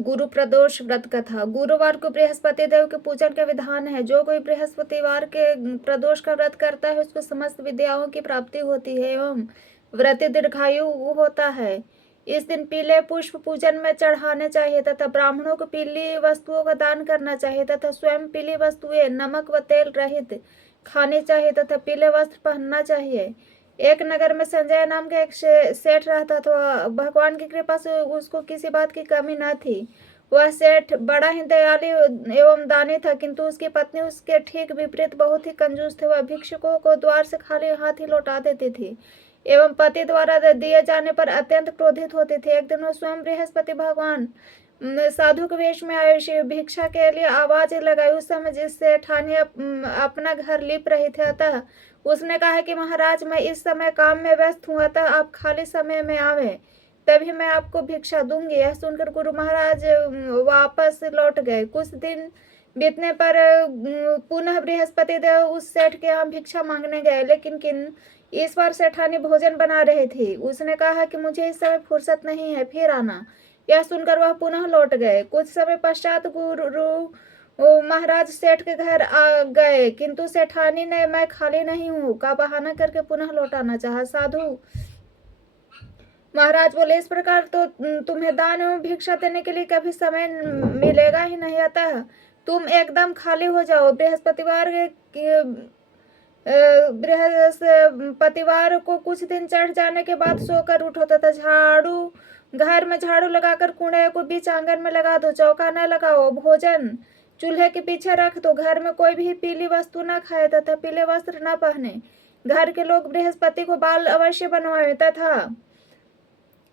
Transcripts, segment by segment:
गुरु प्रदोष व्रत कथा। गुरुवार को बृहस्पति देव के पूजन का विधान है। जो कोई बृहस्पतिवार के प्रदोष का व्रत करता है उसको समस्त विद्याओं की प्राप्ति होती है एवं व्रत दीर्घायु होता है। इस दिन पीले पुष्प पूजन में चढ़ाने चाहिए तथा ब्राह्मणों को पीली वस्तुओं का दान करना चाहिए तथा स्वयं पीली वस्तुएं नमक व तेल रहित खानी चाहिए तथा पीले वस्त्र पहनना चाहिए। एक नगर में संजय नाम का एक सेठ रहता था। भगवान की कृपा से उसको किसी बात की कमी न थी। वह सेठ बड़ा ही दयालु एवं दानी था, किंतु उसकी पत्नी उसके ठीक विपरीत बहुत ही कंजूस थी। वह भिक्षुकों को द्वार से खाली हाथ ही लौटा देती थी एवं पति द्वारा दिए जाने पर अत्यंत क्रोधित होती थी। एक दिन वह स्वयं बृहस्पति भगवान साधु के वेश में आए भिक्षा के लिए आवाज लगाई। उस समय जिस सेठानी अपना घर लिप रही थी, अतः उसने कहा कि महाराज, मैं इस समय काम में व्यस्त हूँ, अतः आप खाली समय में आवे, तभी मैं आपको भिक्षा दूंगी। यह सुनकर गुरु महाराज वापस लौट गए। कुछ दिन बीतने पर पुनः बृहस्पति देव उस सेठ के यहाँ भिक्षा मांगने गए, लेकिन इस बार सेठानी भोजन बना रही थी। उसने कहा कि मुझे इस समय फुर्सत नहीं है, फिर आना। यह सुनकर वह पुनः लौट गए। कुछ समय पश्चात गुरु महाराज सेठ के घर आ गए, किंतु सेठानी ने मैं खाली नहीं हूँ का बहाना करके पुनः लौटाना चाहा। साधु महाराज बोले, इस प्रकार तो तुम्हें दान एवं भिक्षा देने के लिए कभी समय मिलेगा ही नहीं, अतः तुम एकदम खाली हो जाओ। बृहस्पतिवार को कुछ दिन चढ़ जाने के बाद सोकर उठो तथा घर में झाड़ू लगाकर कूड़े को बीच आंगन में लगा दो। चौका न लगाओ, भोजन चूल्हे के पीछे रख दो। घर में कोई भी पीली वस्तु न खाए तथा पीले वस्त्र न पहने। घर के लोग बृहस्पति को बाल अवश्य बनवाए तथा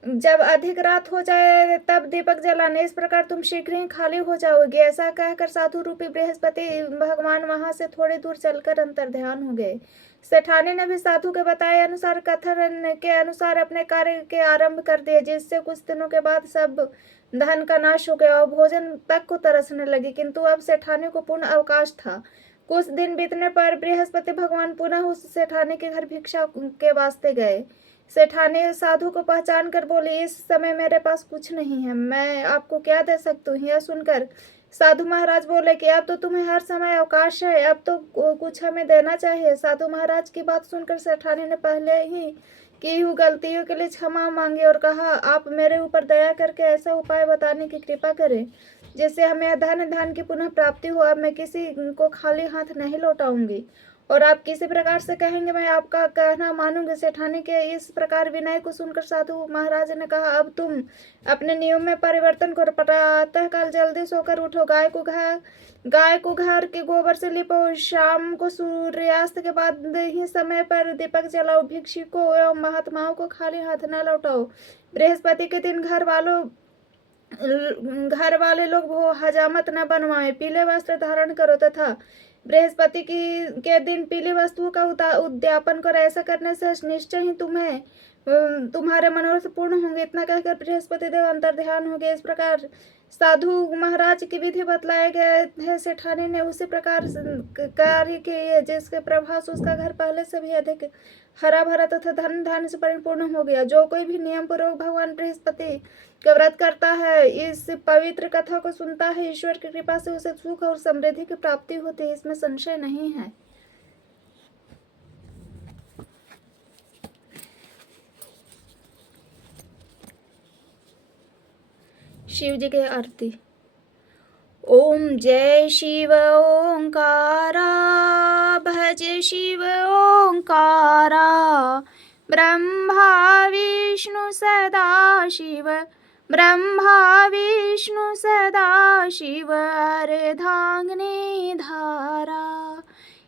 जब अधिक रात हो जाए तब दीपक जलाने। इस प्रकार तुम शीघ्र ही खाली हो जाओगे। ऐसा कहकर साधु रूपी बृहस्पति भगवान वहां से थोड़ी दूर चलकर अंतर्ध्यान हो गए। सेठानी ने भी साधु के बताए अनुसार कथन के अनुसार अपने कार्य के आरंभ कर दिए, जिससे कुछ दिनों के बाद सब धन का नाश हो गया और भोजन तक को तरसने लगी। किंतु अब सेठानी को पूर्ण अवकाश था। कुछ दिन बीतने पर बृहस्पति भगवान पुनः उस सेठानी के घर भिक्षा के वास्ते गए। सेठानी साधु को पहचान कर बोली, इस समय मेरे पास कुछ नहीं है, मैं आपको क्या दे सकती हूँ। यह सुनकर साधु महाराज बोले कि अब तो तुम्हें हर समय अवकाश है, अब तो कुछ हमें देना चाहिए। साधु महाराज की बात सुनकर सेठानी ने पहले ही की हुई गलतियों के लिए क्षमा मांगी और कहा, आप मेरे ऊपर दया करके ऐसा उपाय बताने की कृपा करें जिससे हमें धन की पुनः प्राप्ति हो। अब मैं किसी को खाली हाथ नहीं लौटाऊंगी और आप किसी प्रकार से कहेंगे मैं आपका कहना मानूंगी। सेठानी के इस प्रकार विनय को सुनकर साधु महाराज ने कहा, अब तुम अपने नियम में परिवर्तन करो। प्रातः काल जल्दी सोकर उठो, गाय को घर के गोबर से लिपो, शाम को सूर्यास्त के बाद ही समय पर दीपक जलाओ, भिक्षुकों एवं महात्माओं को खाली हाथ न लौटाओ। बृहस्पति के दिन घर वाले लोग वो हजामत न बनवाए, पीले वस्त्र धारण करो तथा बृहस्पति के दिन पीली वस्तुओं का उद्यापन करो। ऐसा करने से निश्चय ही तुम्हारे मनोरथ पूर्ण होंगे। इतना कहकर बृहस्पति देव अंतर्ध्यान हो गए। इस प्रकार साधु महाराज की विधि बतलाए गए थे। सेठानी ने उसी प्रकार कार्य किए जिसके प्रभाव से उसका घर पहले से भी अधिक हरा भरा तथा धन से परिपूर्ण हो गया। जो कोई भी नियम पूर्वक भगवान बृहस्पति का व्रत करता है, इस पवित्र कथा को सुनता है, ईश्वर की कृपा से उसे सुख और समृद्धि की प्राप्ति होती है, इसमें संशय नहीं है। शिव जी की आरती। ओम जय शिव ओंकारा, भज शिव ओंकारा, ब्रह्मा विष्णु सदा शिव, ब्रह्मा विष्णु सदा शिव, अर्धांगिनी धारा,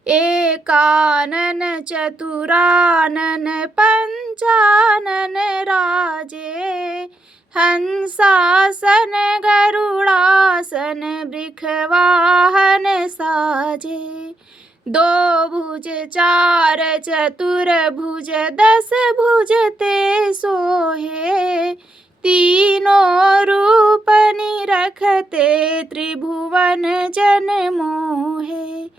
एकानन चतुरानन पंचानन राजे, हंसासन गरुड़ासन वृषवाहन साजे, दो भुज चार चतुर भुज 10 भुज ते सोहे, तीनों रूप निरखते त्रिभुवन जन मोहे,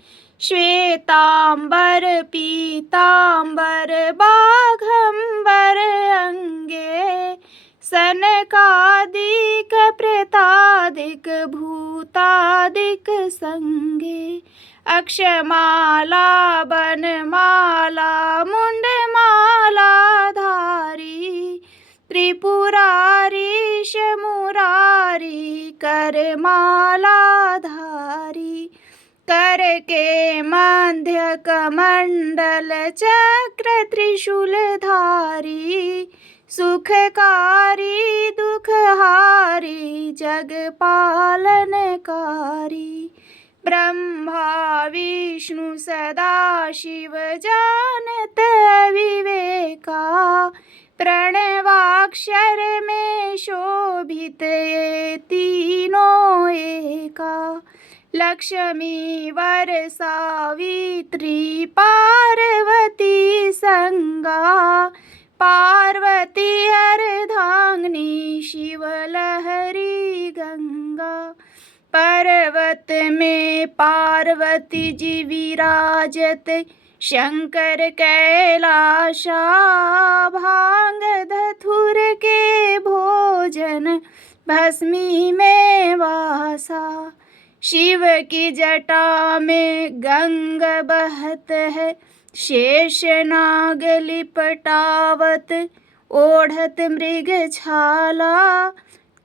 श्वेतांबर पीतांबर बाघंबर अंगे, सनकादिक प्रेतादिक एक भूतादिक संगे। अक्षमाला बनमाला मुंडमाला धारी, त्रिपुरारीश मुरारी करमाला धारी। कर के मध्य कमंडल चक्र त्रिशूलधारी, सुखकारी दुखहारी जग पालनकारी। ब्रह्मा विष्णु सदा शिव जानत विवेका, प्रणवाक्षर में शोभित ये तीनों एका। लक्ष्मी वर सावित्री पार्वती संगा, पार्वती अर्धांगिनी शिव लहरी गंगा। पर्वत में पार्वती जी विराजत, शंकर कैलाशा भांग धतुर के भोजन भस्मी में वासा। शिव की जटा में गंग बहत है, शेष नाग लिपटावत ओढ़त मृग छाला।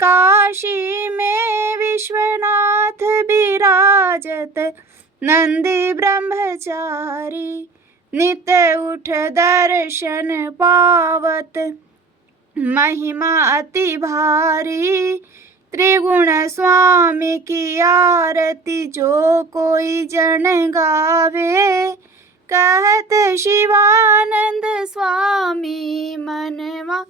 काशी में विश्वनाथ विराजत नंदी ब्रह्मचारी, नित उठ दर्शन पावत महिमा अति भारी। त्रिगुण स्वामी की आरती जो कोई जन गावे, कहत शिवानंद स्वामी मनवा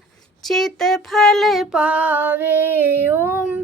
चित फल पावे। ओम